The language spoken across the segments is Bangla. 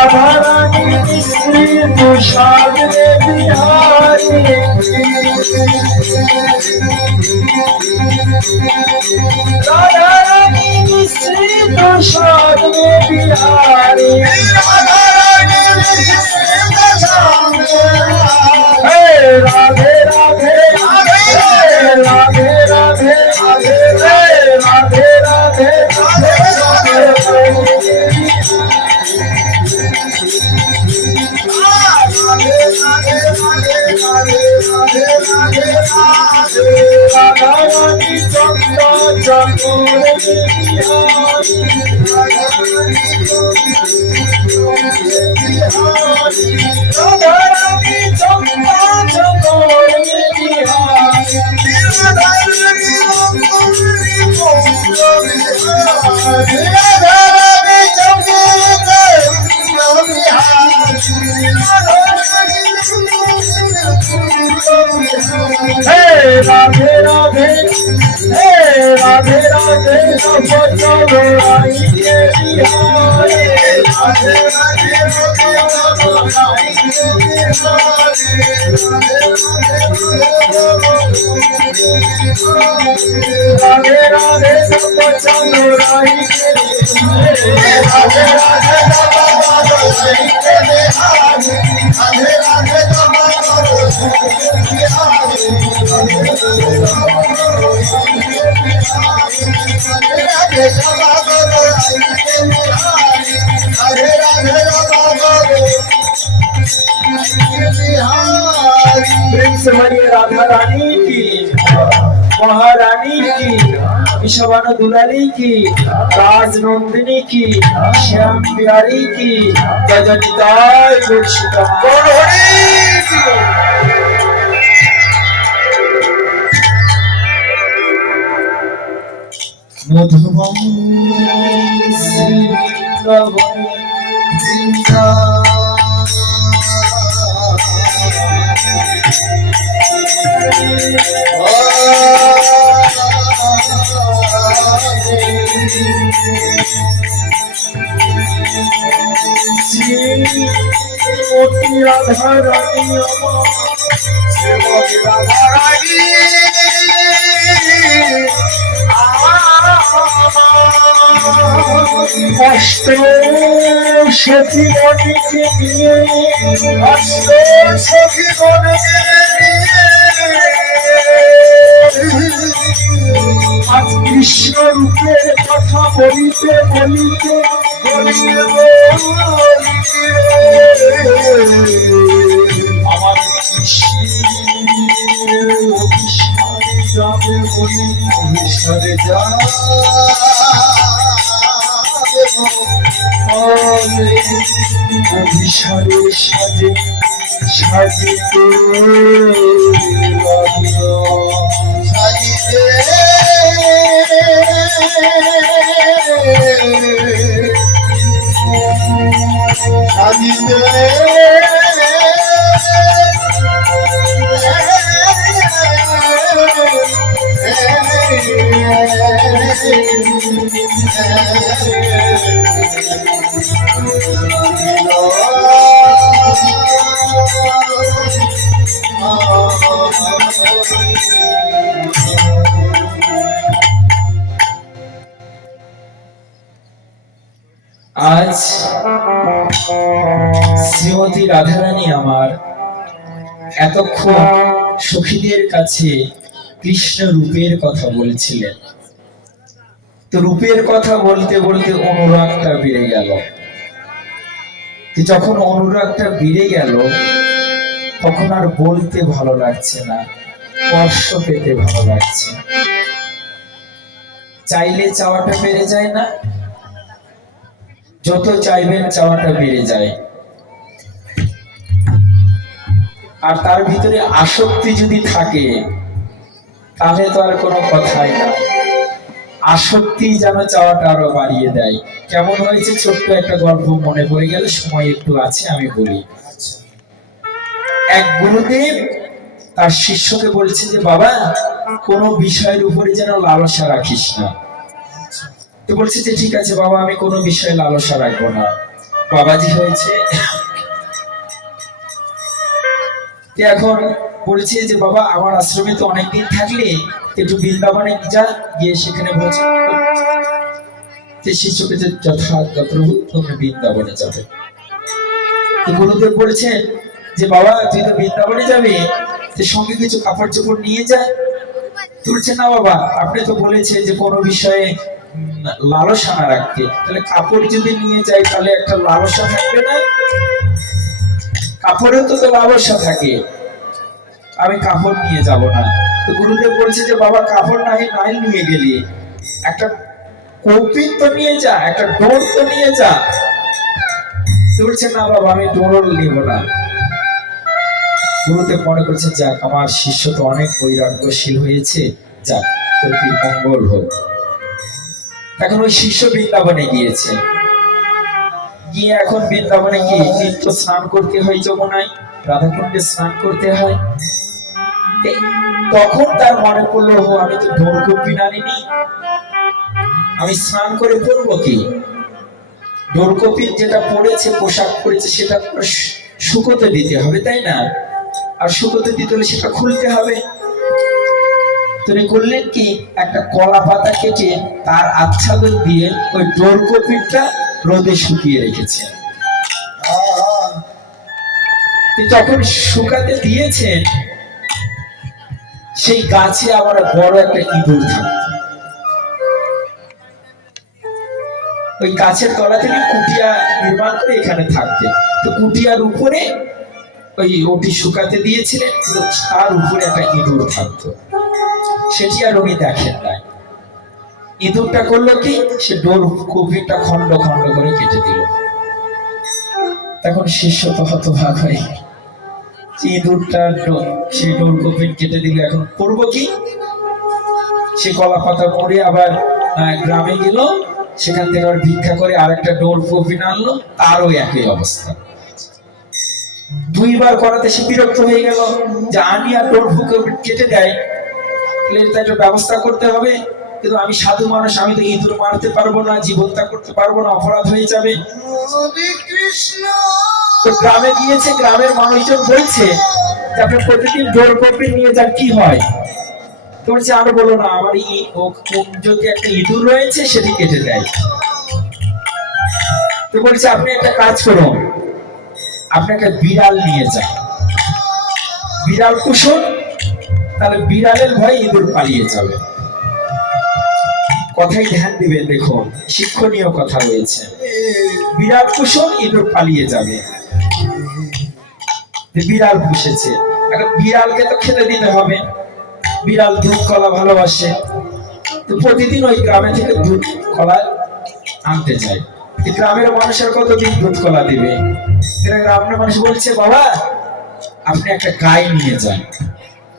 राधा रानी श्री दुषाद बिहारी राधा रानी श्री दुषाद बिहारी राधा रानी श्री दुषाद बिहारी राधे राधे राधे राधे राधे राधे राधे राधा रानी चंदा चकोर राधा रानी चंदा चकोर राधे राधे राधे राधे राधे राधे राधा रानी की महारानी की विश्वान दुलारी की राजनंदिनी की श्याम प्यारी की जगन्नाथ मधुबन श्री श्रीमती राधा रानी श्रीमती राधा रानी अष्ट सखी गणके निये अष्ट सखी गणके आज कृष्ण रूपेर कथा बलिते बलिते আমার যাবে বলি অভিসারে যাবে অভিসারে সাজে সাজিতে সাজিতে সাজিতে आज শ্রীমতী রাধারানী আমার এতক্ষণ সখীদের কাছে কৃষ্ণ রূপের কথা বলেছিলেন। তো রূপের কথা বলতে বলতে অনুরাগটা বেড়ে গেল। যখন অনুরাগটা বেড়ে গেল তখন আর বলতে ভালো লাগছে না, স্পর্শ পেতে ভালো লাগছে। চাইলে চাওয়াটা বেড়ে যায় না? যত চাইবেন চাওয়াটা বেড়ে যায়। আর তার ভিতরে আসক্তি যদি থাকে তাহলে তো আর কোনো কথাই না। আসক্তি যেন চাওয়াটা আরো বাড়িয়ে দেয়। কেমন হয়েছে ছোট্ট একটা গল্প মনে পড়ে গেল, সময় একটু আছে আমি বলি। এক গুরুদেব তার শিষ্যকে বলছে যে বাবা কোনো বিষয়ের উপরে যেন লালসা রাখিস না। তো বলছে যে ঠিক আছে বাবা, আমি কোনো বিষয়ে লালসা রাখবো না। বাবাজি হয়েছে। এখন বলছে যে বাবা আমার আশ্রমে তো অনেকদিন থাকলে একটু বৃন্দাবনে যা, গিয়ে সেখানে বলছে শিষ্যকে যে যথাযথ তুমি বৃন্দাবনে যাবে। গুরুদেব বলছেন যে বাবা তুই তো বৃন্দাবনে যাবি, সঙ্গে কিছু কাপড় চোপড় নিয়ে যা। বলছে না বাবা, আপনি তো বলেছেন যে কোনো বিষয়ে লালসা না রাখতে, তাহলে কাপড় যদি নিয়ে যাই তাহলে একটা লালসা থাকবে না? কাপড়েও তো লালসা থাকে, আমি কাপড় নিয়ে যাব না। তো গুরুদেব বলছে যে বাবা কাপড় নাই নাই নিয়ে গেলি, একটা কৌপিন তো নিয়ে যা, একটা ডোর তো নিয়ে যা। বলছে না বাবা আমি ডোর নিব না। গুরুদেব মনে করছে যাক আমার শিষ্য তো অনেক বৈরাগ্যশীল হয়েছে, যাক তোর কি মঙ্গল হোক। এখন ওই শিষ্য বৃন্দাবনে গিয়েছে, গিয়ে এখন বৃন্দাবনে গিয়ে নিত্য স্নান করতে হয় যমুনায়, রাধাকুণ্ডে স্নান করতে হয়। তখন তার মনে পড়লো আমি তো ডোরকপিন আনিনি, আমি স্নান করে পরবো কি? ডোরকপিন যেটা পড়েছে, পোশাক পড়েছে, সেটা শুকোতে দিতে হবে, তাই না? আর শুকোতে দিতে হলে সেটা খুলতে হবে। তিনি করলেন কি, একটা কলা পাতা কেটে তার আচ্ছাদন দিয়ে ওই ডোরকপিনটা রোদে শুকিয়ে রেখেছে। যখন শুকাতে দিয়েছেন, সেই গাছে আবার বড় একটা ইঁদুর থাকত। ওই গাছের তলা থেকে কুটিয়া নির্মাণ করে এখানে থাকতে, তো কুটিয়ার উপরে ওই ওটি শুকাতে দিয়েছিলেন, তার উপরে একটা ইঁদুর থাকতো। সেটি আর উনি দেখেন নাই। ইঁদুরটা করলো কি, সে ডোর কপিটা খন্ড খন্ড করে কেটে দিল। তখন শিষ্য তো হতভাগ হয়, ইঁদুরটা সেই ডোর কপিন কেটে দিল, এখন করবো কি? সে কলা পাতা পরে আবার গ্রামে গেল, সেখান থেকে আবার ভিক্ষা করে আরেকটা ডোর কপিন আনলো, তারও একই অবস্থা। দুইবার করাতে সে বিরক্ত হয়ে গেল, যে আমি আর ডোর কপিন কেটে দেয়, একটা ব্যবস্থা করতে হবে। কিন্তু আমি সাধু মানুষ, আমি তো ইঁদুর মারতে পারবো না, জীবনটা করতে পারবো না, অপরাধ হয়ে যাবে। তো গ্রামে গিয়েছে, গ্রামের মানুষজন বলছে যে আপনি প্রতিদিন ডোর কপিন নিয়ে যান, কি হয়? তো বলছে আর বলো না, আমার যদি একটা ইঁদুর রয়েছে সেটি কেটে দেয়। তো বলছে আপনি একটা কাজ করুন, আপনি একটা বিড়াল নিয়ে যান, বিড়াল পুষুন, তাহলে বিড়ালের ভয়ে ইঁদুর পালিয়ে যাবে। কথাই ধ্যান দিবেন, দেখুন শিক্ষণীয় কথা রয়েছে। বিড়াল পুষুন, ইঁদুর পালিয়ে যাবে। বিড়াল পুষেছে, এখন বিড়ালকে তো খেতে দিতে হবে। বিড়াল দুধ কলা ভালোবাসে, তো প্রতিদিন ওই গ্রামে থেকে দুধ কলা আনতে যায়। গ্রামের মানুষের কতদিন দুধ কলা দিবে? গ্রামের মানুষ বলছে বাবা আপনি একটা গাই নিয়ে যান,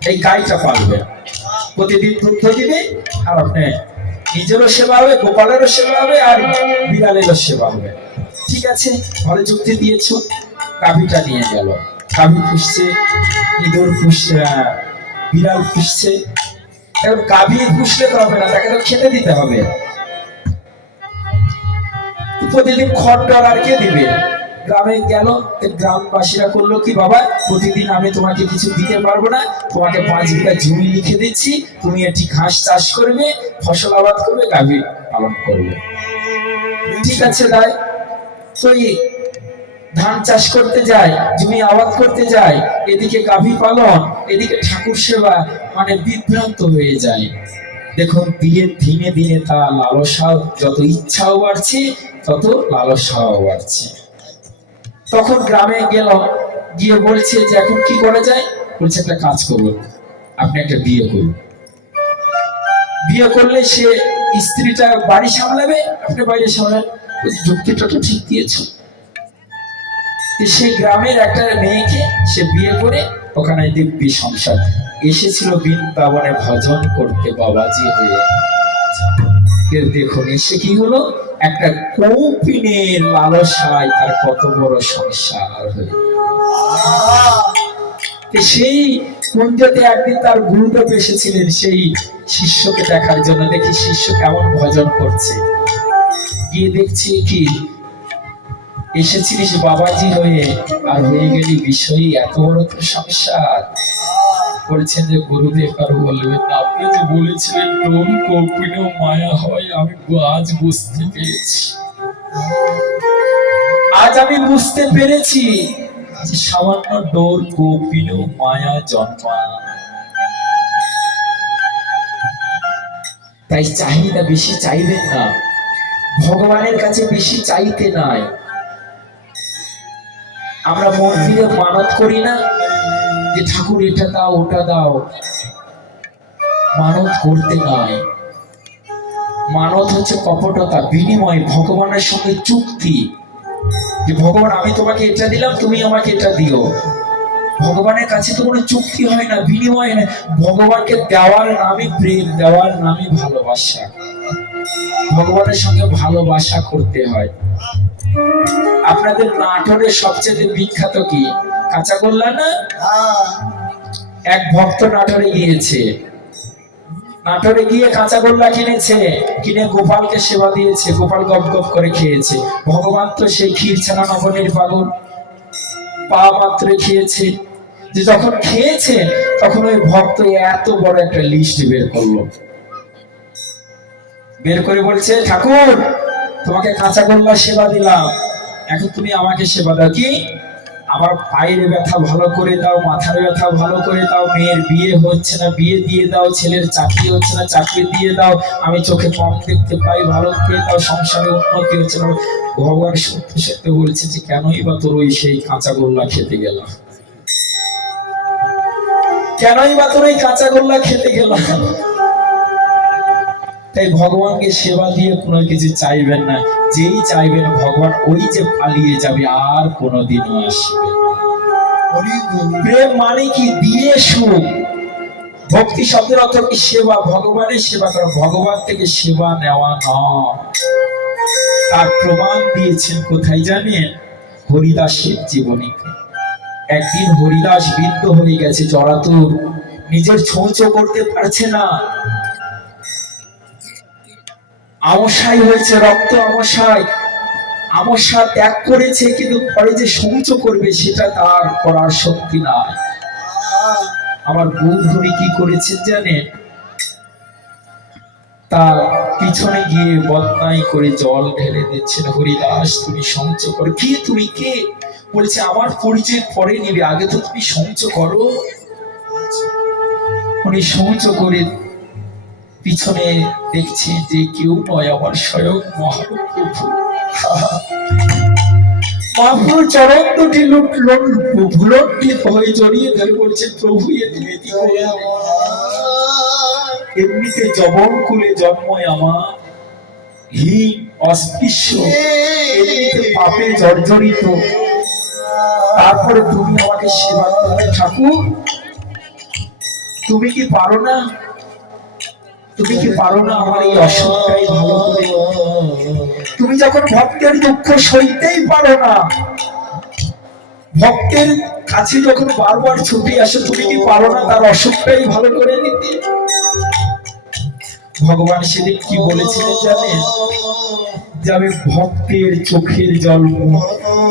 এই গাইটা পালবেন, প্রতিদিন দুধ দিবে, আর আপনি নিজেরও সেবা হবে, গোপালেরও সেবা হবে, আর বিড়ালেরও সেবা হবে। ঠিক আছে, ভালো যুক্তি দিয়েছ। গাভীটা নিয়ে গেল, গাভী পুষছে, ইঁদুর পুষছে, বিড়াল পুষছে। এখন গাভী পুষলে তো হবে না, তাকে তো খেতে দিতে হবে। প্রতিদিন খড় আর কে দিবে? গ্রামে গেল, গ্রামবাসীরা করলো কি, বাবা প্রতিদিন আমি তোমাকে কিছু দিতে পারবো না, তোমাকে 5 বিঘা জমি লিখে দিচ্ছি, তুমি এটি ঘাস চাষ করবে, ফসল আবাদ করবে, গাভী পালন করবে। ঠিক আছে তাই তো ধান চাষ করতে যায়, জমি আবাদ করতে যায়, এদিকে গাভী পালন, এদিকে ঠাকুর সেবা, মানে বিভ্রান্ত হয়ে যায়। দেখুন দিনে দিনে তা লালসাও, যত ইচ্ছাও বাড়ছে তত লালসাও বাড়ছে। তখন গ্রামে গেল, গিয়ে বলছে যে এখন কি করা যায়? বলছে একটা কাজ করুন, আপনি একটা বিয়ে করুন। বিয়ে করলে সে স্ত্রীটা বাড়ি সামলাবে, আপনি বাইরে সামলান। যুক্তিটা তো ঠিক দিয়েছ। সেই গ্রামের একটা মেয়েকে সে বিয়ে করে ওখানে দিব্যি সংসার। এসেছিল বৃন্দাবনে ভজন করতে বাবাজি হয়ে। দেখুন এসে কি হলো, একটা কৌপিনের লালসায় তার কত বড় সংসার হয়ে। সেই কুঞ্জতে একদিন তার গুরুদেব এসেছিলেন সেই শিষ্যকে দেখার জন্য, দেখি শিষ্য কেমন ভজন করছে। গিয়ে দেখছি কি এসেছিলিস বাবাজি হয়ে, আর হয়ে গেলি বিষয়ী, এত বড় তোর সংসার। বলছেন যে গুরুদেব আর বলবেন না, আপনি যে বলেছিলেন ডোল কপিনেও মায়া হয়, আমি আজ বুঝতে পেরেছি। আজ আমি বুঝতে পেরেছি যে সামান্য ডোর কপিনেও মায়া জন্মায়। তাই চাহিদা বেশি চাইবেন না, ভগবানের কাছে বেশি চাইতে নাই। আমরা মন্দিরে মানত করি না যে ঠাকুর এটা দাও ওটা দাও, মানত করতে নাই। মানত হচ্ছে কপটতা, বিনিময়, ভগবানের সঙ্গে চুক্তি, যে ভগবান আমি তোমাকে এটা দিলাম, তুমি আমাকে এটা দিও। ভগবানের কাছে তো কোনো চুক্তি হয় না, বিনিময় না। ভগবানকে দেওয়ার নামই প্রেম, দেওয়ার নামই ভালোবাসা। ভগবানের সঙ্গে ভালোবাসা করতে হয়। আপনাদের নাটোরের সবচেয়ে বিখ্যাত কি? কাঁচাগোল্লা না? এক ভক্ত নাটোরে গিয়েছে, নাটোরে গিয়ে কাঁচাগোল্লা কিনেছে, কিনে গোপালকে সেবা দিয়েছে, গোপাল গপ গপ করে খেয়েছে। ভগবান তো সেই ক্ষীর ছানা নবনীর পাগল, পা মাত্র খেয়েছে। যে যখন খেয়েছে তখন ওই ভক্ত এত বড় একটা লিস্ট বের করলো, বের করে বলছে, ঠাকুর তোমাকে কাঁচাগোল্লা সেবা দিলাম, এখন তুমি আমাকে সেবা দাও। কি? আমার পায়ের ব্যথা ভালো করে দাও, মাথার ব্যথা ভালো করে দাও, মেয়ের বিয়ে হচ্ছে না বিয়ে দিয়ে দাও, ছেলের চাকরি হচ্ছে না চাকরি দিয়ে দাও, আমি চোখে কম দেখতে পাই ভালো করে দাও, সংসারে উন্নতি হচ্ছে না। ভগবান সত্যি সত্যি বলছে যে কেনই বা তোর ওই সেই কাঁচাগোল্লা খেতে গেলাম, কেনই বা তোর ওই কাঁচাগোল্লা খেতে গেলাম। তাই ভগবানকে সেবা দিয়ে কোনো কিছু চাইবেন না, যেই চাইবেন ভগবান ওই যে পালিয়ে যাবে, আর কোনোদিনও আসবে না। প্রেম মানে কি? দিয়ে সুখ। ভক্তি শব্দের অর্থ কি? সেবা, ভগবানের সেবা করা, ভগবান থেকে সেবা নেওয়া নয়। তার প্রমাণ দিয়েছেন কোথায় জানেন? হরিদাসের জীবনীতে। একদিন হরিদাস বৃদ্ধ হয়ে গেছে, জরাতুর, নিজের ছৌঁচো করতে পারছে না, আমশাই হয়েছে, রক্ত আমশাই, আমশা ত্যাগ করেছে, কিন্তু পরে যে শৌচ করবে সেটা তার করার শক্তি নাই। আমার বন্ধুরি কি করেছেন জানেন? তার পিছনে গিয়ে বদনাই করে জল ঢেলে দিচ্ছেন, হরিদাস তুমি শৌচ করো। কি? তুমি কে? বলছে আমার পরিচয় পরে নিবে, আগে তো তুমি শৌচ করো। উনি শৌচ করে পিছনে দেখছি যে কেউ নয়, আমার স্বয়ং মহাপ্রভু। মহাপ্রভু চরণ দুটি ভুলণ্ঠিত হয়ে জড়িয়ে ধরে বলছে, প্রভু এমনিতে জবন কুলে জন্ময় আমার, হীন অস্পৃশ্য, এমনিতে পাপে জর্জরিত, তারপরে তুমি আমাকে সেবা করবে। ঠাকুর তুমি কি পারো না? তুমি কি পারো না আমার এই অসুখটাই ভালো করে? তুমি যখন ভক্তের দুঃখ সইতেই পারো না, ভক্তের কাছে যখন বারবার ছুটে আসে, তুমি কি পারো না তার অসুখটাই ভালো করে নিতে? ভগবান সেদিন কি বলেছিলেন জানেন? যে আমি ভক্তের চোখের জল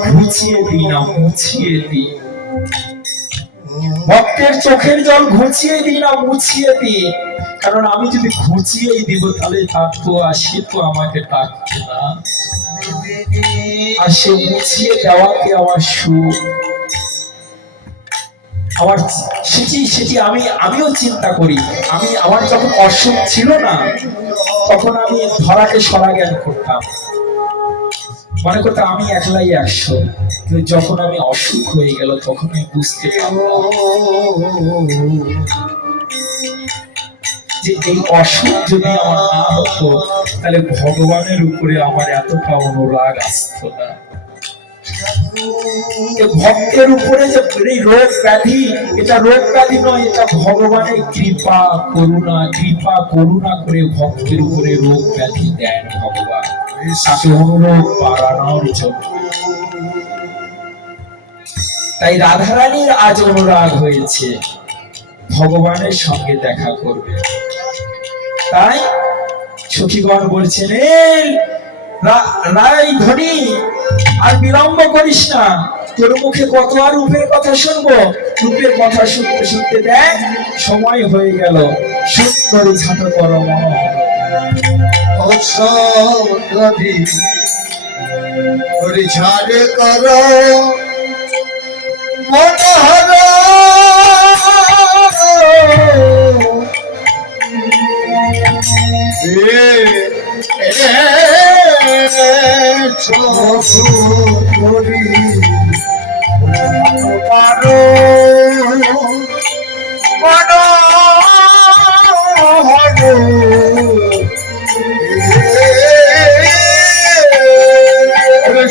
ঘুচিয়ে দিই না, মুছিয়ে দিই। ভক্তের চোখের জল ঘুচিয়ে দিই না, মুছিয়ে দিই। কারণ আমি যদি ঘুচিয়েই দিব তাহলে তার তো আসে তো আমাকে ডাকবে না, আর সে মুছিয়ে দেওয়াকে আমার সুখ, আমার সেটি আমিও চিন্তা করি। আমার যখন অসুখ ছিল না, তখন আমি ধরাকে সরা জ্ঞান করতাম, মনে করতাম আমি একলাই 100। কিন্তু যখন আমি অসুখ হয়ে গেল তখন আমি বুঝতে পারলাম যে এই অসুখ যদি আমার না হতো তাহলে ভগবানের উপরে আমার এতটা অনুরাগ আসতো না। ভক্তের উপরে যে রোগ ব্যাধি, এটা রোগ ব্যাধি নয়, এটা ভগবানের কৃপা করুণা। কৃপা করুণা করে ভক্তের উপরে রোগ ব্যাধি দেন ভগবান, তাকে অনুরোধ বাড়ানোর জন্য। তাই রাধারানীর আজ অনুরাগ হয়েছে, ভগবানের সঙ্গে দেখা করবে। তাই সখীগণ বলছেন, রাই ধনী আর বিলম্ব করিস না, তোর মুখে কত আর রূপের কথা শুনবো। রূপের কথা শুনতে শুনতে দেখ সময় হয়ে গেল। সুন্দরী ছাটো কর মনোহর অসদি পরিঝাড়ে কর মনোহর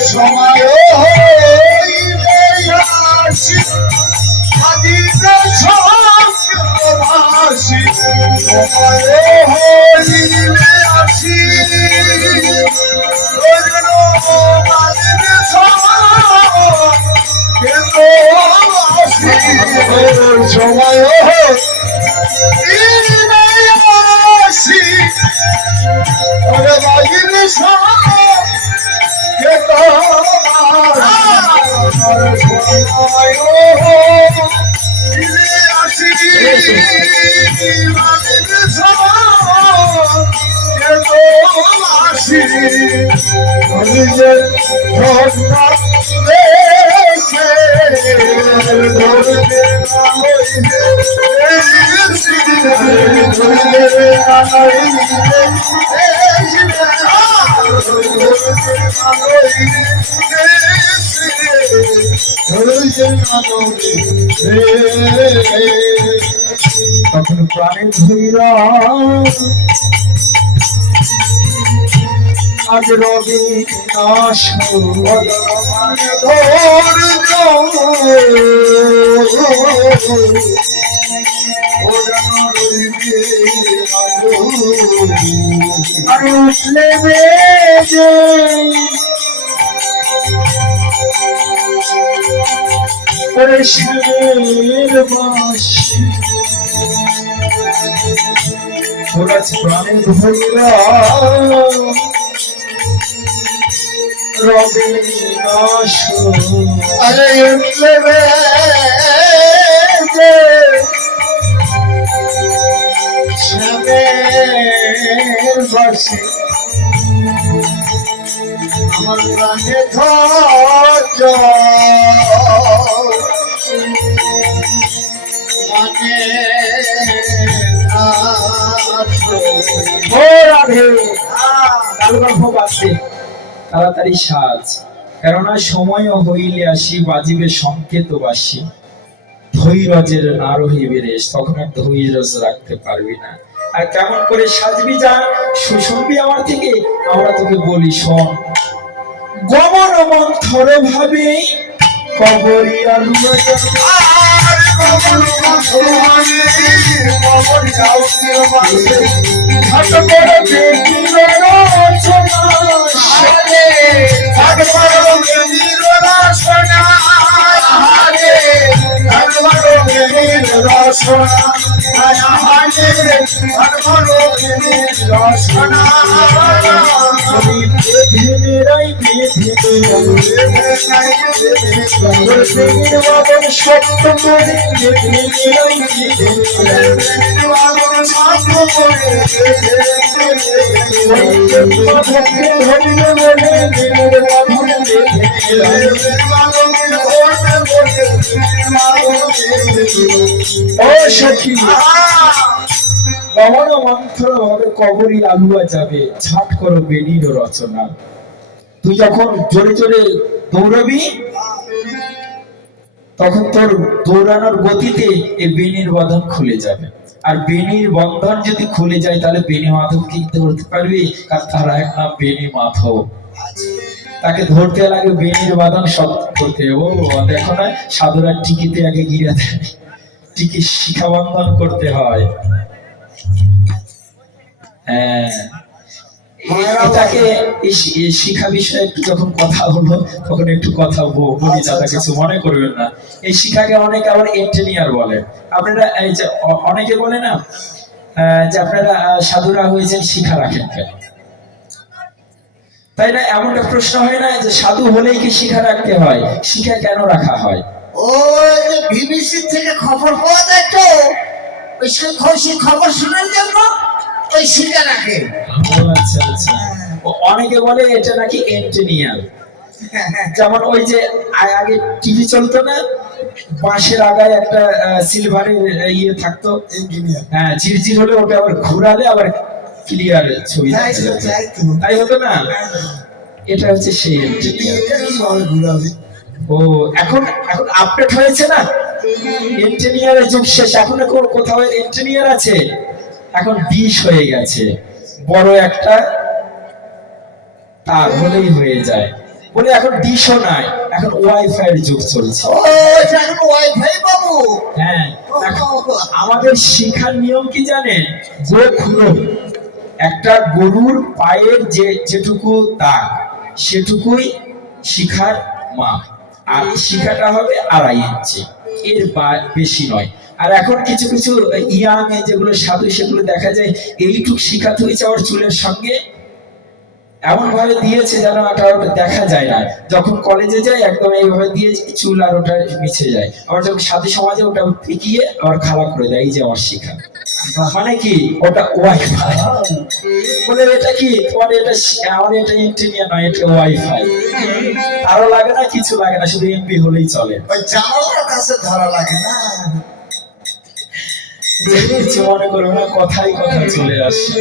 সময় আসি আদিতে সবাসী সময় হইলে আসি সময় আসি বাজিলে তখন প্রাণের ধৈরা আজ রবি নাশ আর উঠলে বেজে পরেশের বাঁশি ওরা প্রাণের ধৈরা রবি নাশ আরে উঠলে বেজে শ্যামের বাঁশি আমার প্রাণে ধৈর্য মানে তাড়াতাড়ি সাজ, কেননা সময় হইলে আসি বাজিবে সংকেত বাসি। ধৈর্যের না রহিবে রেশ, তখন আর ধৈর্য রাখতে পারবি না। আর কেমন করে সাজবি যা শুনবি আমার থেকে, আমরা তোকে বলি শোন। গমন মন্থর ভাবে কবরিয়া লুয়া সত্য করে কবরী আলুয়া যাবে, ছাট করো বেনির রচনা। তুই যখন জোরে জোরে দৌড়বি তখন তোর দৌড়ানোর গতিতে এই বেনির বন্ধন খুলে যাবে। আর বেনির বন্ধন যদি খুলে যায় তাহলে বেনি মাধবকে ধরতে পারবি, কারণ তার এক নাম বেনি মাধব। তাকে ধরতে লাগে বেনির বাঁধন সব করতে। ও দেখো না, সাধুরা টিকিতে আগে গিয়ে দেয়, টিকি শিখা বন্ধন করতে হয়। হ্যাঁ, এটাকে শিক্ষা বিষয়ে একটু যখন কথা হলো তখন একটু কথা বলি, দাদা কিছু মনে করবেন না। এই শিক্ষাকে অনেকে আবার ইঞ্জিনিয়ার বলে। আপনারা এই যে অনেকে বলে না যে আপনারা সাধুরা হয়েছেন শিক্ষা রাখেন কেন, তাই না? এমনটা প্রশ্ন হয় না যে সাধু হলেই কি শিখা রাখতে হয়, শিখা কেন রাখা হয়? ওই যে বিবিসি থেকে খবর পাওয়া যায় তো, ওই সেই খুশি খবর শোনার জন্য ওই শিখা রাখে। ও আচ্ছা আচ্ছা। অনেকে বলে এটা নাকি এন্জিনিয়ার, যেমন ওই যে আগে টিভি চলতো না, বাঁশের আগায় একটা সিলভারের ইয়ে থাকতো, ইঞ্জিনিয়ার। হ্যাঁ, ঝিরঝির হলে ওটা আবার ঘুরালে আবার ক্লিয়ার ছবি তাই আসছে। তো, তাই তো। তাই হতো না? এটা হচ্ছে সেই এন্জিনিয়ার। এটা কিভাবে ঘুরাবে? ও এখন এখন আপডেট হয়েছে না, ইঞ্জিনিয়ারের যুগ শেষ, এখন কোথাও ইঞ্জিনিয়ার আছে, এখন ডিশ হয়ে গেছে, বড় একটা তার হলেই হয়ে যায় বলে এখন ডিশও নাই, এখন ওয়াইফাই এর যুগ চলছে। ও এটা এখন ওয়াইফাই বাবু। হ্যাঁ, এখন আমাদের শিখার নিয়ম কি জানেন? গোখুলো, একটা গরুর পায়ের যেটুকু দাগ সেটুকুই শিখার মাপ, আর শিখাটা হবে 2.5 ইঞ্চি, এর বেশি নয়। আর এখন কিছু কিছু ইয়াং যেগুলো সাধু, সেগুলো দেখা যায় এইটুক শিখাতে হয়েছে আমার চুলের সঙ্গে, এমন ভাবে দিয়েছে যেন ওটা দেখা যায় না। যখন কলেজে যায় একদম এইভাবে দিয়ে চুল আর ওটা মিছে যায়, আবার যখন সাথী সমাজে ওটা পিকিয়ে আবার খারাপ করে দেয়। এই যে আমার শিখা, মানে কি ওটা ওয়াইফাই বলে, এটা কি তোমার এটা আমার এটা ইন্টারনেট নয়, এটা ওয়াইফাই। আরো লাগে না, কিছু লাগে না, শুধু এমপি হলেই চলে। ওই জানালার কাছে ধরা লাগে না। মনে করো না, কথাই কথা চলে আসে।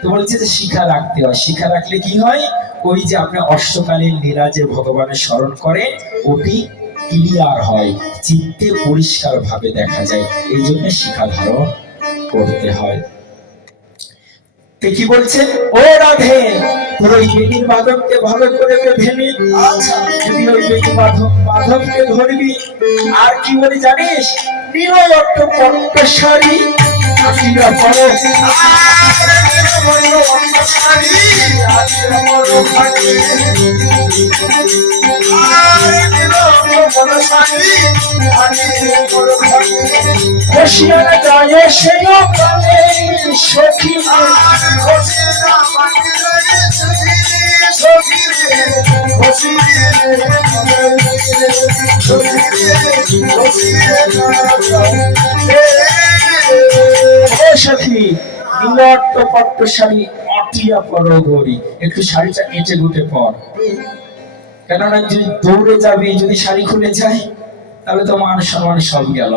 তো বলছে যে শিখা রাখতে হয়, শিখা রাখলে কি হয়, ওই যে আপনি অষ্টকালীন লীলা যে ভগবানের স্মরণ করে, ওটি ক্লিয়ার হয়, চিত্তে পরিষ্কার ভাবে দেখা যায়, এই জন্য শিখা ধারণ করতে হয়। তো কি বলছে, ও রাধে তোর ওই বেণীর মাধবকে ভালো করে ভেবে, আচ্ছা যদি ওই বেণী মাধবকে ধরবি, আর কি বলি জানিস, নিরয় অট্ট পট্টশাড়ী আকিরা পরো, খুশিয়ানা যায় সেই কালে সখী, ও সখী নীলট্ট পট্টশাড়ী আটিয়া পরো গৌরী, একটু শাড়িটা কেটে গুটে পর, কেননা যদি দৌড়ে যাবি, যদি শাড়ি খুলে যায় তাহলে তো মান সম্মান সব গেল।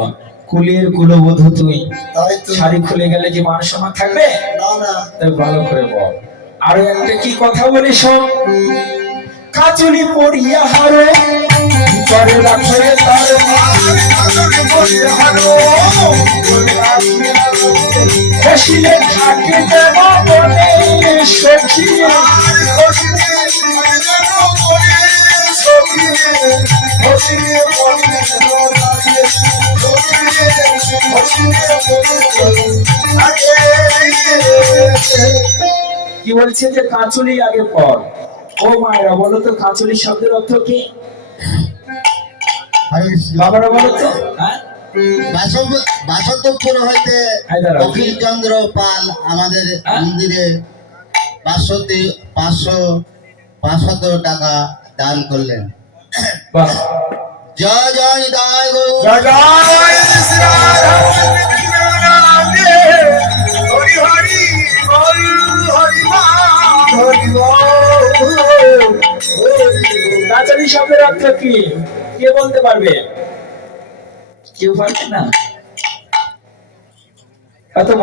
কুলের কুলবধূ তুই, তাই তো। শাড়ি খুলে গেলে কি মান সম্মান থাকবে? না না। তাই ভালো করে বল। আর একটা কি কথা বলি শোন, কাচুলি পরিয়া হারো করে রাখে তার খুশিলে থাকে যেন বলে সখী, কি বলছে যে কাঁচুলি আগে পর। ও মায়েরা বলো তো, কাঁচুলি শব্দের অর্থ কি? বাবারা বলো তো। হ্যাঁ, বাসন্তপুর হইতে হায়দ্রাবাদ। অখিল চন্দ্র পাল আমাদের মন্দিরে 500 টাকা দান করলেন। বাহ, জয় জয় নিতাই গৌর। জয় জয় শ্রীরাম। হরি হরি হরি হরি হরি কাঁচুলি শব্দের অর্থ কি? কে বলতে পারবে? কেউ পারবে না? হয়তো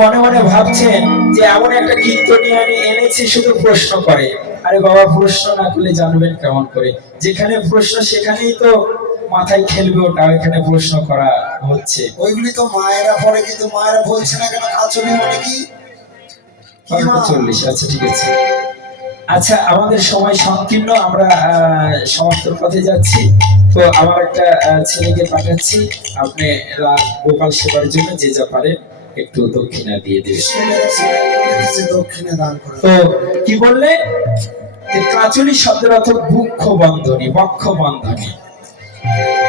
মনে মনে ভাবছেন যে এমন একটা কীর্তনীয় আমি এনেছি শুধু প্রশ্ন করে। আরে বাবা, প্রশ্ন না করলে জানবেন কেমন করে? যেখানে প্রশ্ন সেখানেই তো মাথায় খেলবে ওটা, এখানে প্রশ্ন করা হচ্ছে। ওইগুলি তো মায়েরা পড়ে, কিন্তু মায়েরা বলছে না কেন কাচুলি মানে কি? 40। আচ্ছা ঠিক আছে। আচ্ছা, আমাদের সময় সংকীর্ণ, আমরা সমাপ্তির পথে যাচ্ছি। তো আমার একটা ছেলেকে পাঠাচ্ছি, আপনি গোপাল সেবার জন্য যে যা পারেন একটু দক্ষিণা দিয়ে দেবেন। দক্ষিণে দান করে। তো কি বললে, কাঁচুলি শব্দের অর্থ বক্ষ বন্ধনী, বক্ষ বন্ধনী।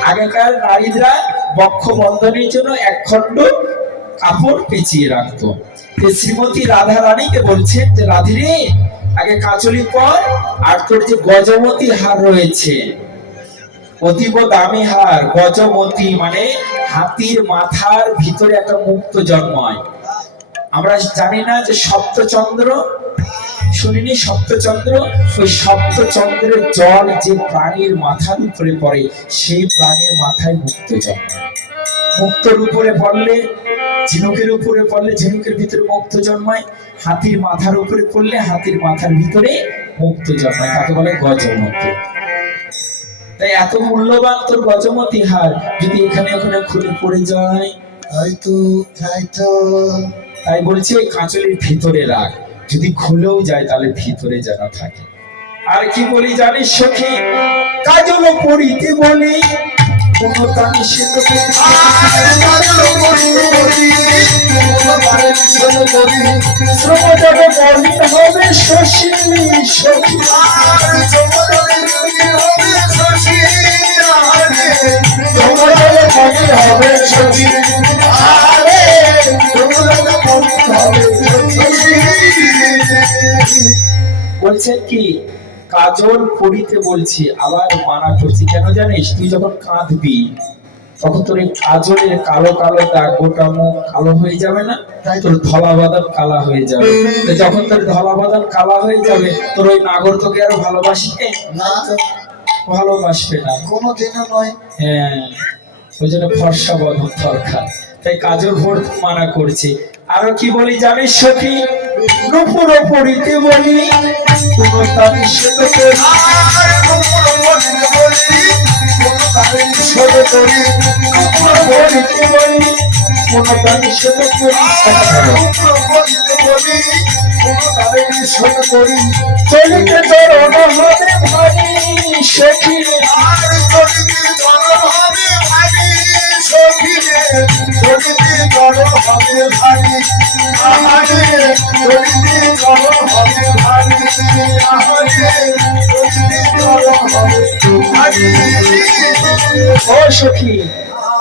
আগেকার নারীরা বক্ষ বন্ধনীর জন্য 1 খণ্ড কাপড় পেঁচিয়ে রাখতো। তো শ্রীমতী রাধা রানীকে বলছেন যে রাধিরে আগে কাচলি পর, আর তোর যে গজমতি হার রয়েছে, অতীব দামি হার, গজমতি মানে হাতির মাথার ভিতরে একটা মুক্ত জন্মায়। আমরা জানি না যে সপ্তচন্দ্র, শুনিনি সপ্তচন্দ্র? ওই সপ্তচন্দ্রের জল যে প্রাণীর মাথার উপরে পড়ে, সেই প্রাণীর মাথায় মুক্ত জন্মায়। মুক্তর উপরে পড়লে, ঝিনুকের উপরে পড়লে ঝিনুকের ভিতরে মুক্ত জন্মায়, হাতির মাথার উপরে পড়লে হাতির মাথার ভিতরে মুক্ত জন্মায়, তাকে বলে গজমতি। তাই এত মূল্যবান তোর গজমতি হার, যদি এখানে ওখানে খুলে পড়ে যায়, তাই বলছে ওই কাঁচলের ভিতরে রাখ, যদি খুলেও যায় তাহলে ভিতরে যেন থাকে। আর কি বলি জানিস সখী, কাজল পড়িতে বলি কোন তা নিষেধ শ্রম যাবে বলিতে হবে শশী সখী, হবে শশী, বলছেন কি কাজল পড়িতে বলছি, আবার মানা করছি কেন জানিস? তুই যখন কাঁদবি তখন তোর এই কাজলের কালো কালো দাগ, গোটা মুখ কালো হয়ে যাবে না? তাই তোর ধলা বাদাম কালা হয়ে যাবে। যখন তোর ধলা বাদাম কালা হয়ে যাবে, তোর ওই নাগর তোকে আরো ভালোবাসবে না? ভালোবাসবে না, কোনোদিনও নয়। হ্যাঁ, ওই জন্য ফর্সা বদন দরকার। তাই কাজল পড়তে মানা করছে। আরো কি বলি জানিস সখী, নুপুর পড়িতে বলি কোন তা নিষেধ করি, নুপুর পড়িতে বলি কোন তা নিষেধ করি, চলিতে চরণ হবে ভারী সখী, ও সখী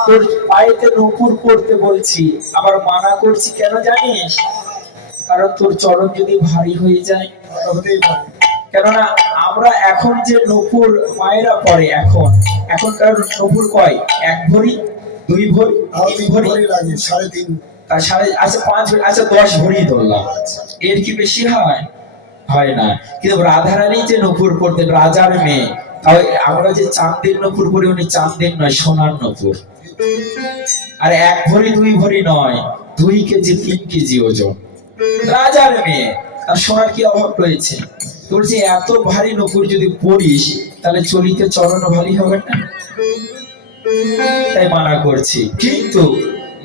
তোর পায়েতে নুপুর পড়তে বলছি, আবার মানা করছি কেন জানিস? কারণ তোর চরণ যদি ভারী হয়ে যায়, কেননা আমরা এখন যে নুপুর মায়েরা পরে, এখনকার নুপুর কয়, 1 ভরি 2 ভরি 3 ভরি লাগে, 3.5, তার সাড়ে, আচ্ছা 5 ভরি, আচ্ছা 10 ভরি ধরলাম, এর কি বেশি হয়? হয় না। কিন্তু রাধারানী যে নুপুর পড়তেন, রাজার মেয়ে, তাও আমরা যে চাঁদের নুপুর পড়ি, উনি চাঁদের নয়, সোনার নুপুর। আর 1 ভরি 2 ভরি নয়, 2 কেজি 3 কেজি ওজন, রাজার মেয়ে, আর সোনার কি অভাব রয়েছে? তোর যে এত ভারী নুপুর যদি পড়িস, তাহলে চলিতে চরণ ভারী হবে না? তাই মানা করছি। কিন্তু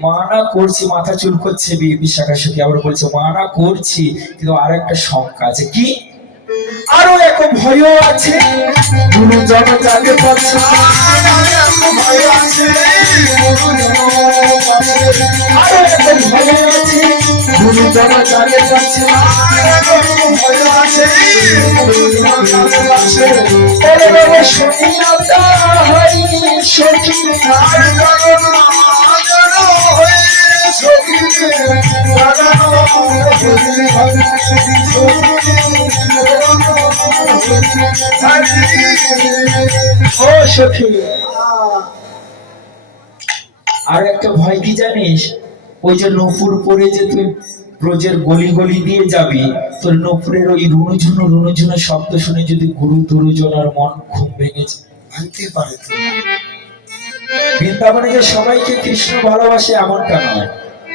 মানা করছি, মাথা চুল করছে বিশাখা সখী, আবার বলছে মানা করছি, কিন্তু আর একটা শঙ্কা আছে। কি? আরো এক ভয় আছে, গুরুজন জাগে পাচ্ছে, ভয় আছে, আরো এক ভয় আছে, গুরুজন জাগে পাচ্ছে, ভয় আছে, শুনিয়া হয়নি সখী, ও সখী আর একটা ভয় কি জানিস? ওই যে নুপুর পরে যে তুই ব্রজের গলি গলি দিয়ে যাবি, তোর নুপুরের ওই রুনুঝুনো শব্দ শুনে যদি গুরু দুরুজনার মন ঘুম ভেঙেছে, ভাঙতে পারে। বৃন্দাবনে যে সবাইকে কৃষ্ণ ভালোবাসে এমনটা নয়,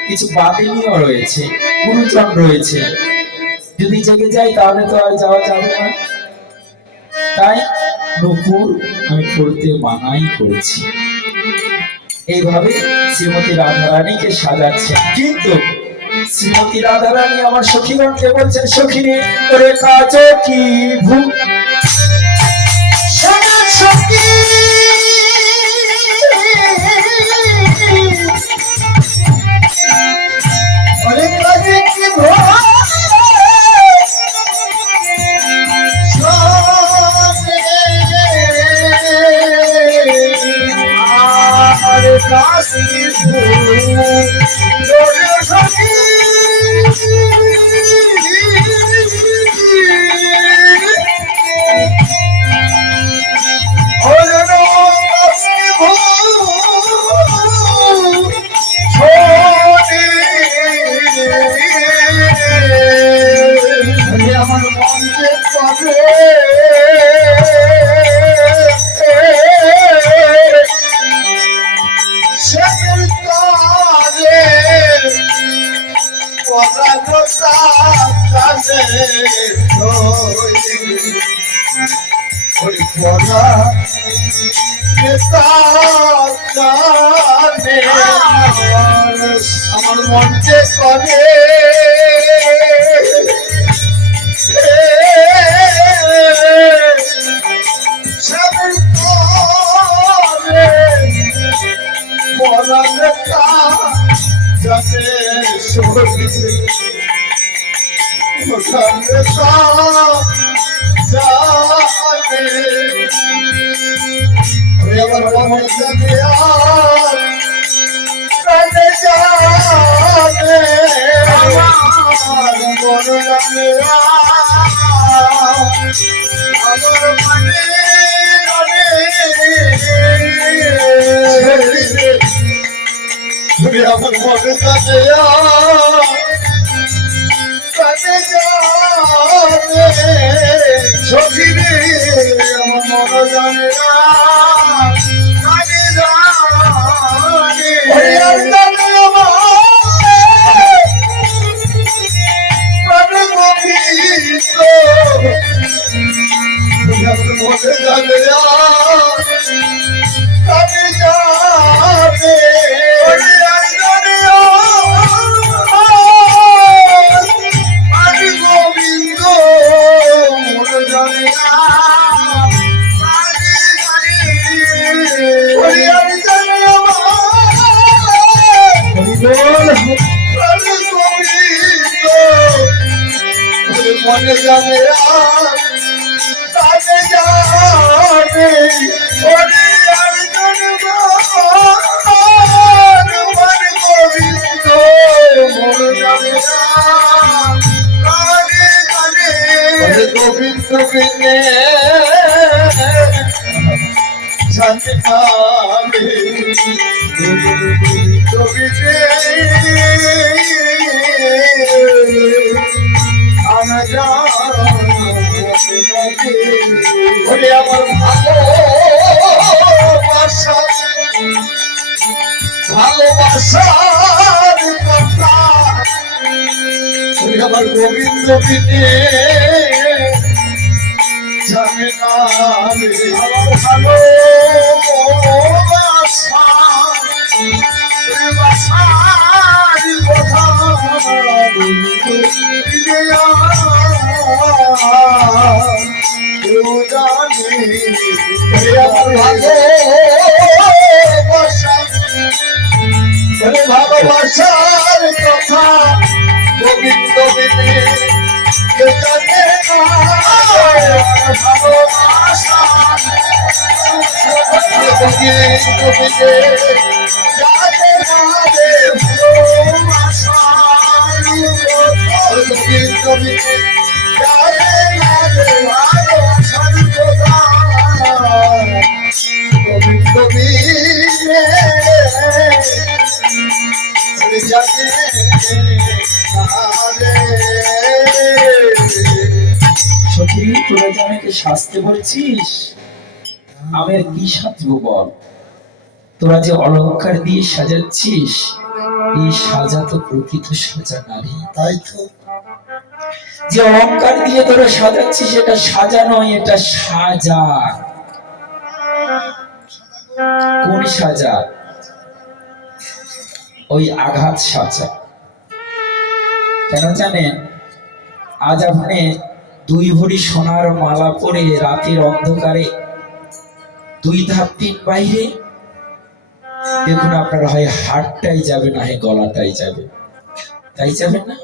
কিছু বাদিনীও রয়েছে, গুরুজন রয়েছে, যদি জেগে যাই তাহলে তো আর যাওয়া যাবে না। তাই নুপুর আমি পড়তে মানাই করেছি। এইভাবে শ্রীমতী রাধারানীকে সাজাচ্ছেন। কিন্তু শ্রীমতী রাধারানী আমার সখীগণকে বলছেন, সখীরে তোরে কাজ কি ভুল, সখী ওরে কাজে কি ভুল, কাশি ভুল ওই পড়া জানে আমার মন যে করে যাতে শরীরে জানে আমার মনে যাবে আর প্রাণে যাবে আমার মনে যাবে আমার মনে তুমি আমার মনে যাবে প্রাণে যাবে সখীরে আমার মনে যাবে প্রাণে যাবে প্রাণে গোবিন্দ তুমি আমার মনে যাবে প্রাণে যাবে গোবিন্দ মনে যাবে মনে যাবে তাতে যাবে ওরে একজন মনে গোবিন্দ মনে যাবে কানে কানে গোবিন্দ বিনে জানে কানে গোবিন্দ বিনে আমার ভালোবাসা ভালোবাসার কথা আমার গোবিন্দ বিনে জানে না আমার ভালোবাসা কথা ভালোবাসার কথা গোবিন্দ বিনে জানে না ভালোবাসা গোবিন্দ বিনে জানে না রে ভালোবাসা গোবিন্দ বিনে জানে না রে ভালোবাসার কথা গোবিন্দ বিনে জানে সখী তোরা যে আমাকে সাজতে বলছিস আমি আর কি সাজবো বল? তোরা যে অলংকার দিয়ে সাজাচ্ছিস এই সাজা তো প্রকৃত সাজা নারী। তাই তো যে অলংকার দিয়ে তোরা সাজাচ্ছিস এটা সাজা নয়, এটা সাজা। কোন সাজা? ওই আঘাত সাজা। কেন জানেন? আজ আপনি 2 ভরি সোনার মালা পরে রাতের অন্ধকারে 2 ধাপ 3 বাইরে দেখুন আপনার হয় হাতটাই যাবে না হয় গলাটাই যাবে, তাই যাবে না?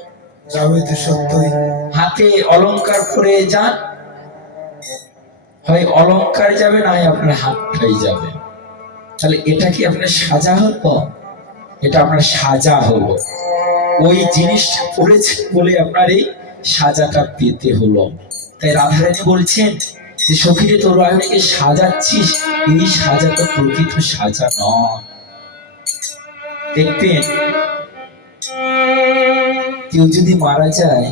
যাবে তো সত্যই। হাতে অলংকার পরে যান, হয় অলংকার যাবে না হয় আপনার হাতটাই যাবে। তাহলে এটা কি আপনার সাজা হলো? এটা আপনার সাজা হলো। ওই জিনিসটা পড়েছে বলে আপনার এই সাজাটা পেতে হলো। তাই রাধারানী বলছেন যে সখীরে তোরা আমাকে সাজাচ্ছিস, এই সাজা তো প্রকৃত সাজা নয়। দেখবেন কেউ যদি মারা যায়,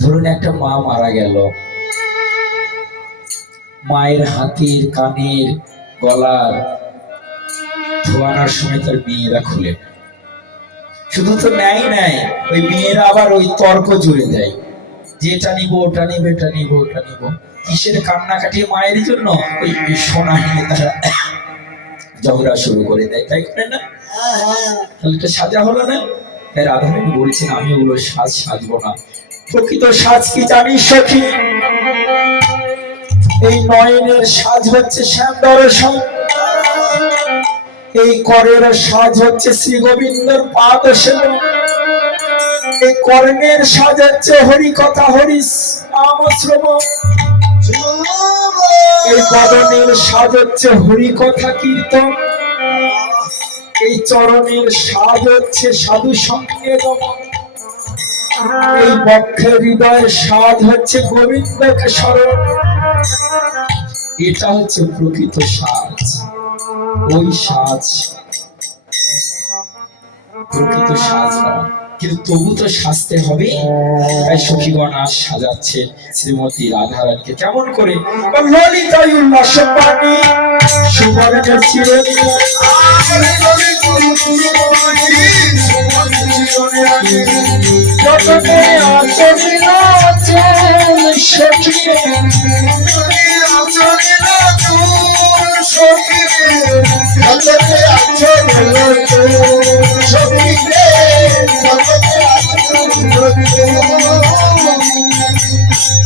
ধরুন একটা মা মারা গেল, মায়ের হাতের কানের গলার ধোয়ানোর সময় তার মেয়েরা খুলে, শুধু তো নেয় ওই মেয়েরা আবার ওই তর্ক জুড়ে দেয়, যে এটা নিবো ওটা নিবো এটা নিবো ওটা নিবো, কিসের কান্নাকাটি মায়ের জন্য, ওই সোনা নিয়ে তারা ঝগড়া শুরু করে দেয়, তাই করে না? তাহলে এটা সাজা হলো না? তাই রাধারানী বলছেন আমি ওগুলো সাজ সাজবো না। প্রকৃত সাজ কি জানিস সখী? এই নয়নের সাজ হচ্ছে শ্যাম দর্শন, এই করের সাজ হচ্ছে শ্রী গোবিন্দর পাদ সেবন, এই কর্ণের সাজ হচ্ছে হরি কথা হরি নাম শ্রবণ, এই বদনের সাজ হচ্ছে হরি কথা কীর্তন, এই চরণের সাজ হচ্ছে সাধু সঙ্গে গমন, এই বক্ষের হৃদয়ের সাজ হচ্ছে গোবিন্দকে স্মরণ। এটা হচ্ছে প্রকৃত সাজ। ওই সাজ প্রকৃত সাজ নয়, কিন্তু তবু তো সাজতে হবে। তাই সখীগণ আজ সাজাচ্ছে শ্রীমতী রাধারানীকে কেমন করে? ললিতায় উল্লাস পানি সুবর্ণের চিরনি, যতনে আচরিল চল সখী,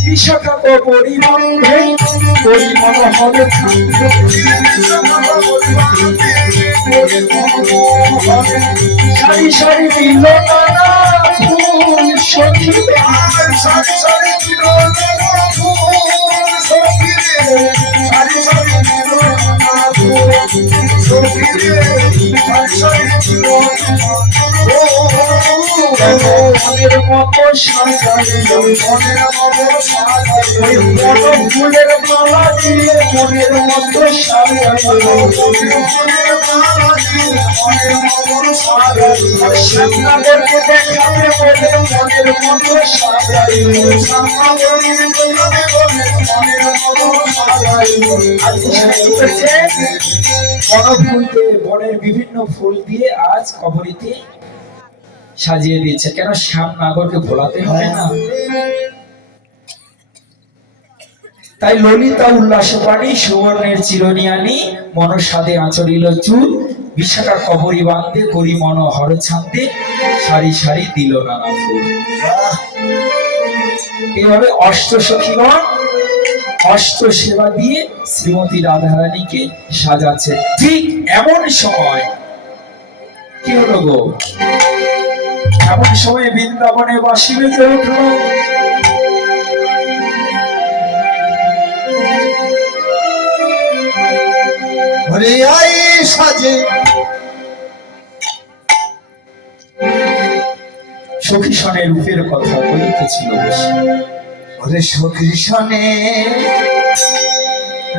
বিশাখা পরিবন্ধে করি মনোহর সারি সারি দিল নানা ফুল সখী, সারি সারি দিল নানা ফুল সখী রে, সারি সারি দিল নানা ফুল সখী রে, সারি সারি দিল মনের মতো সাজাইল, মনের মতো সাজাইল, বড় ফুলের মালা দিয়ে মনের মতো সাজাইল, মনের মালা দিয়ে মনের মতো সাজাইল, শ্যামনগরকে দেখাবে বলে মনের মতো সাজাইল, শ্যামনগরকে দেখাবে বলে মনের মতো সাজাইল। বনের বিভিন্ন ফুল দিয়ে আজ কবরীতে সাজিয়ে দিয়েছে। কেন? শ্যামনগরকে ভোলাতে হয় না। তাই ললিতা উল্লাস পানি সুবর্ণের চিরনি আনি, মনসাদে আচরিল চুল, বিশাখা কবরী বান্ধে করি মনোহর ছান্দে, সারি সারি দিল নানা ফুল। এভাবে অষ্ট সখীগণ অষ্ট সেবা দিয়ে শ্রীমতী রাধারানীকে সাজাচ্ছে। ঠিক এমন সময় কি হলো গো? এমন সময় বৃন্দাবনে বাঁশি বেজে উঠল। সাজে সখী সনে রূপের কথা বলিতেছিল বেশি। ওরে সখী সনে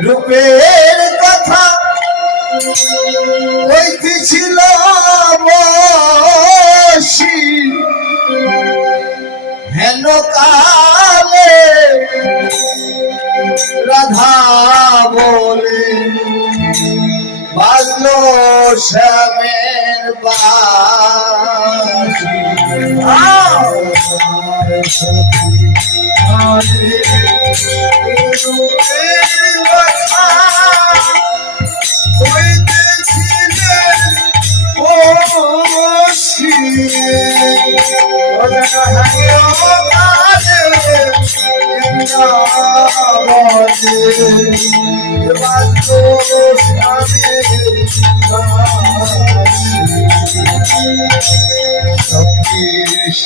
রূপের কথা হইতেছিল বসি, হেন কালে রাধা বলে বাজলো শ্যামের বাঁশি।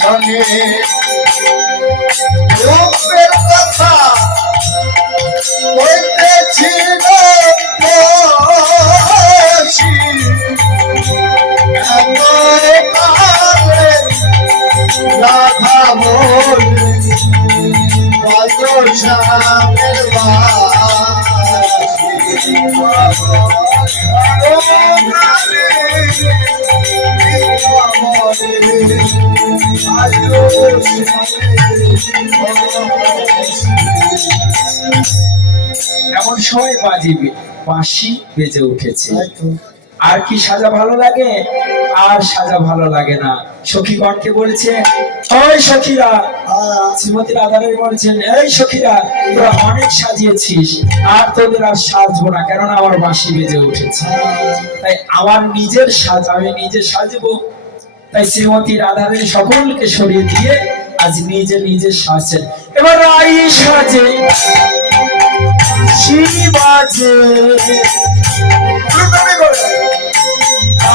সঙ্গে রূপের কথা হইতেছিল বসি, রাধা বলে শ্যামের বাঁশি। এমন সময় বাঁশি বেজে উঠেছে। আর কি সাজা ভালো লাগে? আর সাজা ভালো লাগে না। সখীগণকে বলছে, ওই সখীরা, শ্রীমতী রাধারানী বলছেন, এই সখীরা, তোরা অনেক সাজিয়েছিস, আর তোদের আর সাজবো না, কেননা আমার বাঁশি বেজে উঠেছে। তাই আমার নিজের সাজ আমি নিজে সাজবো। তাই শ্রীমতী রাধারানী সকলকে সরিয়ে দিয়ে আজ নিজে নিজে সাজছেন। এবার রাই সাজে শিবাজে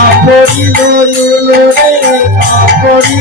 আপরি লইলো রে আপরি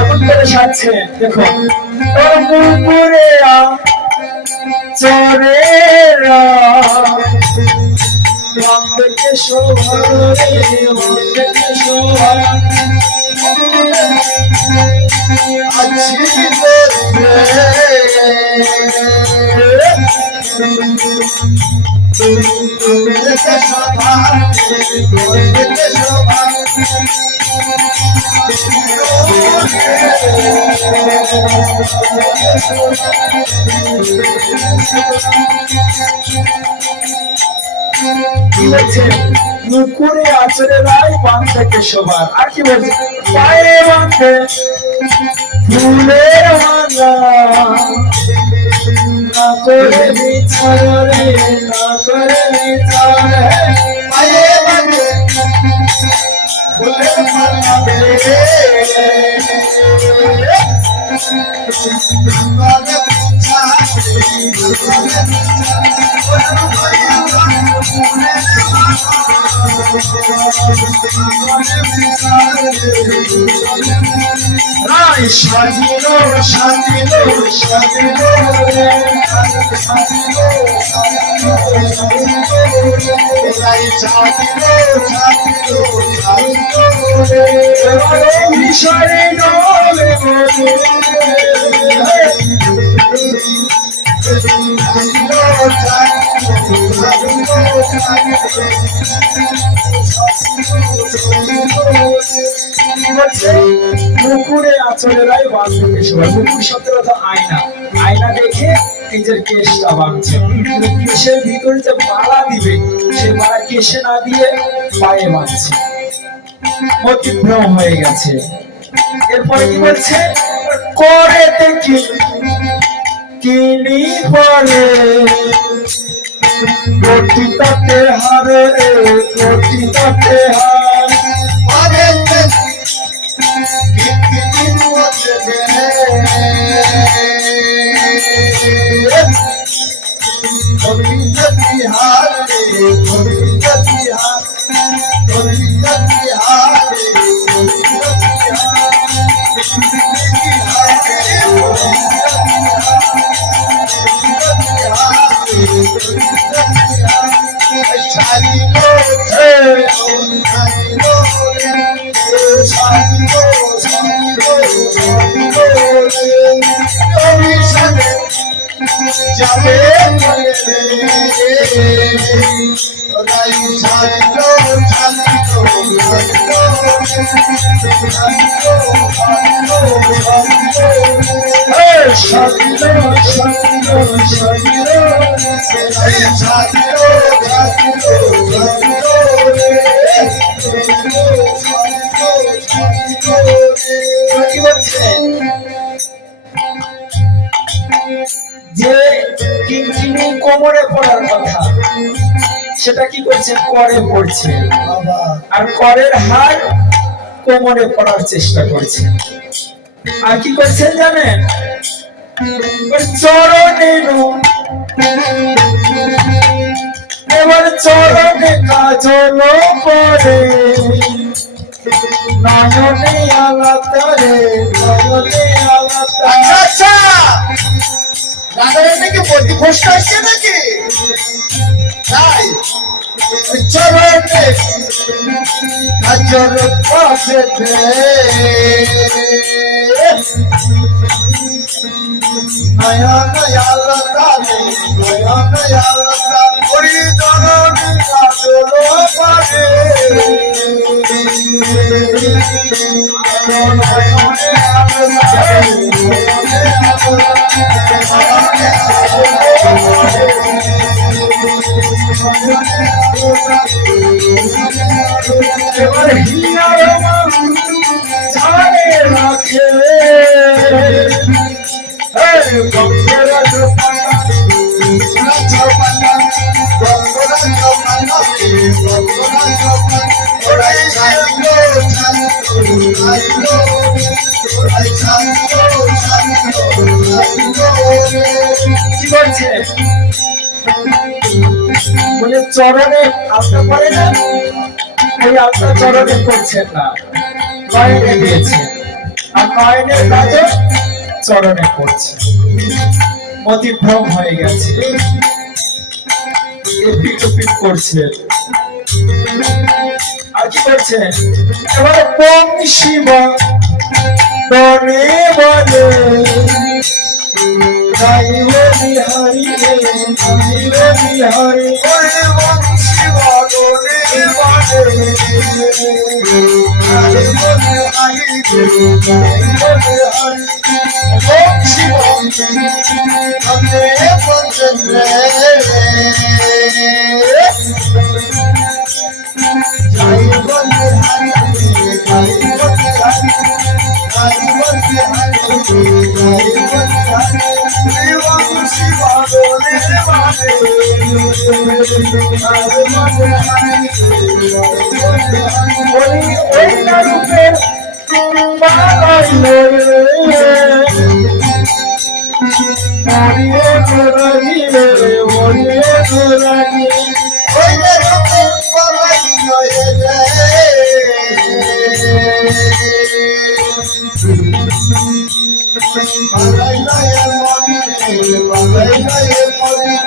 এমন করে সাজছে দেখো, পুকুরে চরেরা বন্ধকে শোভা রে বন্ধকে শোভা কি বলছে? মুকুরে আচরে রাই বান্ধকে শোভার। আর কি বলছে? পায়ে বাঁধে ফুলের মালা, না করে বিচার রে না করে বিচার, পায়ে বাঁধে ফুলের মালা রাই সাজিলো সাজিলো সাজিলো রে সাজিলো সাজিলো রাই সাজিলো সাজিলো সাজিলো রে মিশরে ডলে বলে মুকুরে আচরেরাই বান্ধবী সবাই। মুকুর শব্দের অর্থ আয়না। আয়না দেখে নিজের কেশটা বাঁধছে। কেশের ভিতরে যে মালা দিবে সেই মালা কেশে না দিয়ে পায়ে বাঁধছে। অতিভ্রম হয়ে গেছে। এরপরে কি বলছে? করে দেখি কিনি পরে কোটিতে হারে কোটিতে হার আরে যাবে রাই ছাড়িলো ছাড়িলো কি বলছেন যে কিনকিনি কোমরে পড়ার কথা সেটা কি করছেন করে পড়ছে আর করের হার কোমরে পড়ার চেষ্টা করছেন আর কি করছেন জানেন চরণে এবার চরণে কাজল পরে নয়নে আলাতারে নয়নে আলাতারে আচ্ছা রাধারানী কি বডি ফসকা আসছে নাকি তাই চরণে কাজল পাবে নয়া নয়া লতারে নয়া নয়া লতা ওরে চরণে কাজল পাবে এবার হিয়ার ঝাড়ে রাখে গঙ্গেরা কি করছে বলে চরণে আলতা পড়ে না ওই আলতা চরণে করছেন না নয়নে দিয়েছে আর নয়নের কাজে চরণে করছে মতিভ্রম হয়ে গেছে এপিক ওপিক করছে আর কি করছে এবারে বংশী বনে বলে গাইব বিহারি গাইব বিহারি ওরে বংশী বদনে বলে আরে বলে আগে বলে আরে বংশী বদনে বলে বদনে যাই বলে আরে যাই বলে আরে যাই বলে আরে যাই বলে আরে বংশী বদনে বলি ওই না রূপের বাড়াইলে মরিয়ে গোরাগিলে মরিয়ে গোরাগি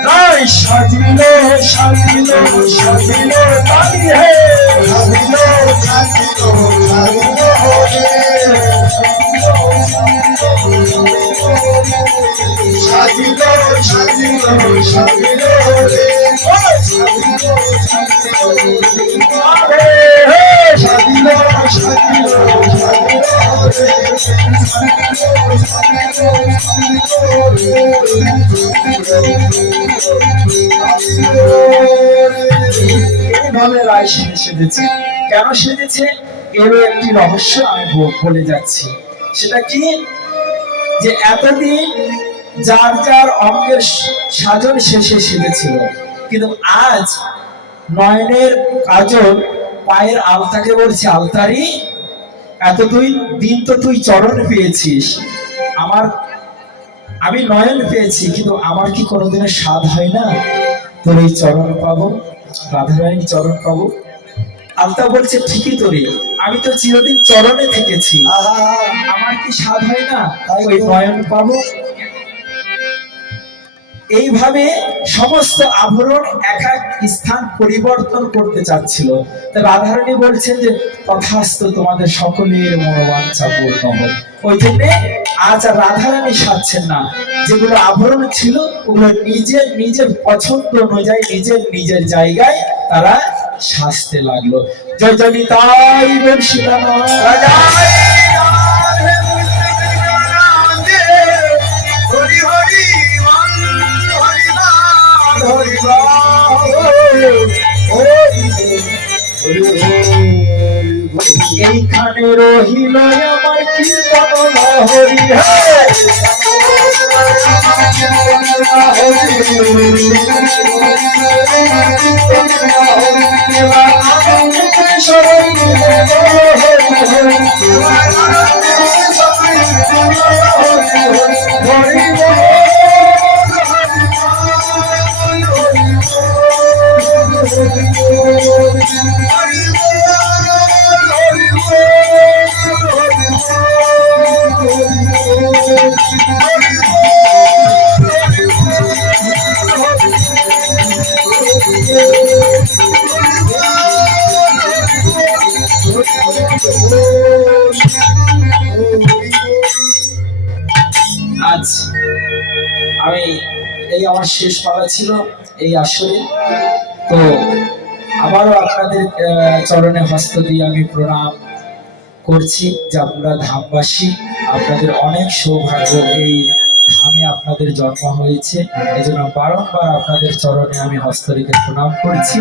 নাই সাজিল সাজিল সাজিল তালি হে সাজিল সাজিল সাজিল সাজিল এইভাবে রায় সেজেছে কেন সেজেছে এরও একটি রহস্য আমি বলে যাচ্ছি সেটা কি যে এতদিন যার যার অঙ্গের সাজন শেষে সেজেছিল কিন্তু আজ নয়নের কাজল পায়ের আলতাকে বলছে আলতারি এত দিন তো তুই চরণ পেয়েছিস আমি নয়ন পেয়েছি কিন্তু আমার কি কোনোদিনের স্বাদ হয় না তোর এই চরণ পাবো রাধারানীর চরণ পাবো আলতা বলছে ঠিকই তোরে আমি তো চিরদিন চরণে থেকেছি আমার কি স্বাদ হয় না ওই নয়ন পাবো এইভাবে সমস্ত আভরণ এক এক স্থান পরিবর্তন করতে চাচ্ছিল তা রাধারানী বলছেন যে তথাস্তু তোমাদের সকলের মনোবাঞ্ছা পূর্ণ হোক ওই জন্য আজ আর রাধারানী সাজছেন না। যেগুলো আভরণ ছিল ওগুলো নিজের নিজের পছন্দ অনুযায়ী নিজের নিজের জায়গায় তারা সাজতে লাগলো। জয় জয় নিতাই গৌর সীতানাথ। হরি হরি বল, হরি বল, হরি এইখানে রহিল আমার কীর্তন হরি আজ আমি এই আমার শেষ পালা ছিল এই আসরে। তো আবারও আপনাদের চরণে হস্ত দিয়ে আমি প্রণাম করছি যে আপনারা ধামবাসী, আপনাদের অনেক সৌভাগ্য এই ধামে আপনাদের জন্ম হয়েছে। এজন্য বারংবার আপনাদের চরণে আমি হস্ত রেখে প্রণাম করছি।